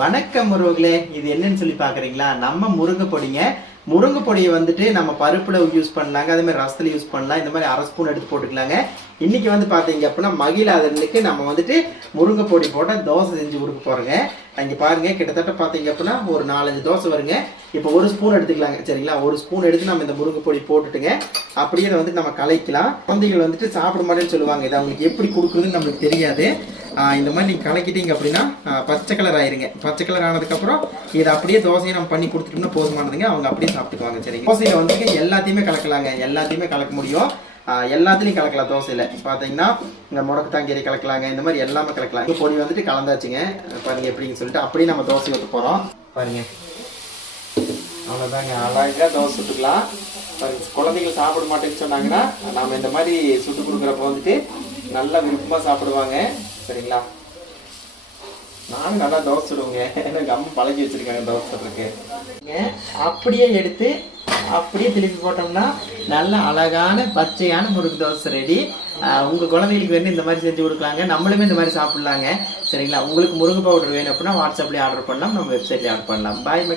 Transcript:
வணக்கம் முருகர்களே இது என்னன்னு சொல்லி பாக்குறீங்களா நம்ம முருங்கை பொடிங்க. முருங்கை பொடியை வந்துட்டு நம்ம பருப்புல யூஸ் பண்ணலாங்க. அதே மாதிரி ரசத்துல யூஸ் பண்ணலாம். இந்த மாதிரி அரை ஸ்பூன் எடுத்து போட்டுக்கலாங்க. இன்னைக்கு வந்து பாத்தீங்க அப்படின்னா மகிழாதனுக்கு நம்ம வந்துட்டு முருங்கை பொடி போட்ட தோசை செஞ்சு கொடுக்க போறோங்க. இங்க பாருங்க கிட்டத்தட்ட பாத்தீங்க அப்படின்னா ஒரு நாலஞ்சு தோசை வருங்க. இப்போ ஒரு ஸ்பூன் எடுத்துக்கலாங்க. சரிங்களா? ஒரு ஸ்பூன் எடுத்து நம்ம இந்த முருங்கை பொடி போட்டுட்டுங்க. அப்படியே இதை வந்துட்டு நம்ம கலைக்கலாம் குழந்தைகள் வந்துட்டு சாப்பிட மாட்டேன்னு சொல்லுவாங்க. இது அவங்களுக்கு எப்படி கொடுக்குறதுன்னு நம்மளுக்கு தெரியாது. இந்த மாதிரி நீங்கள் கலக்கிட்டீங்க அப்படின்னா பச்சை கலர் ஆயிருங்க. பச்சை கலர் ஆனதுக்கப்புறம் இதை அப்படியே தோசையை நம்ம பண்ணி கொடுத்துட்டோம்னா போதுமானதுங்க. அவங்க அப்படியே சாப்பிட்டுக்குவாங்க சரிங்க. தோசையில் வந்துட்டு எல்லாத்தையுமே கலக்கலாங்க. எல்லாத்தையுமே கலக்க முடியும். எல்லாத்துலேயும் கலக்கலாம் தோசையில். பார்த்தீங்கன்னா இந்த முடக்கு கலக்கலாங்க. இந்த மாதிரி எல்லாமே கலக்கலாம். இப்போ பொடி வந்துட்டு கலந்தாச்சுங்க. பாருங்க எப்படின்னு சொல்லிட்டு அப்படியே நம்ம தோசை ஊற்ற போகிறோம் பாருங்க. அவ்வளோதாங்க அழகாக தோசை சுட்டுக்கலாம். பாருங்க, குழந்தைகள் சாப்பிட மாட்டேன்னு சொன்னாங்கன்னா நம்ம இந்த மாதிரி சுட்டு கொடுக்குறப்ப வந்துட்டு நல்லா விருப்பமாக சாப்பிடுவாங்க. சரிங்களா? நானும் நல்லா தோசை சுடுவேங்க. எனக்கு அம்மா பழகி வச்சுருக்காங்க தோசை சுடுறதுக்கு. அப்படியே எடுத்து அப்படியே திருப்பி போட்டோம்னா நல்ல அழகான பச்சையான முறுக்கு தோசை ரெடி உங்கள் குழந்தைகளுக்கு வேணும் இந்த மாதிரி செஞ்சு கொடுக்கலாங்க. நம்மளுமே இந்த மாதிரி சாப்பிட்லாங்க. சரிங்களா? உங்களுக்கு முருங்கை பவுடர் வேணும் அப்படின்னா வாட்ஸ்அப்லேயே ஆர்டர் பண்ணலாம். நம்ம வெப்சைட்லேயே ஆர்டர் பண்ணலாம். பாய் மக்கள்.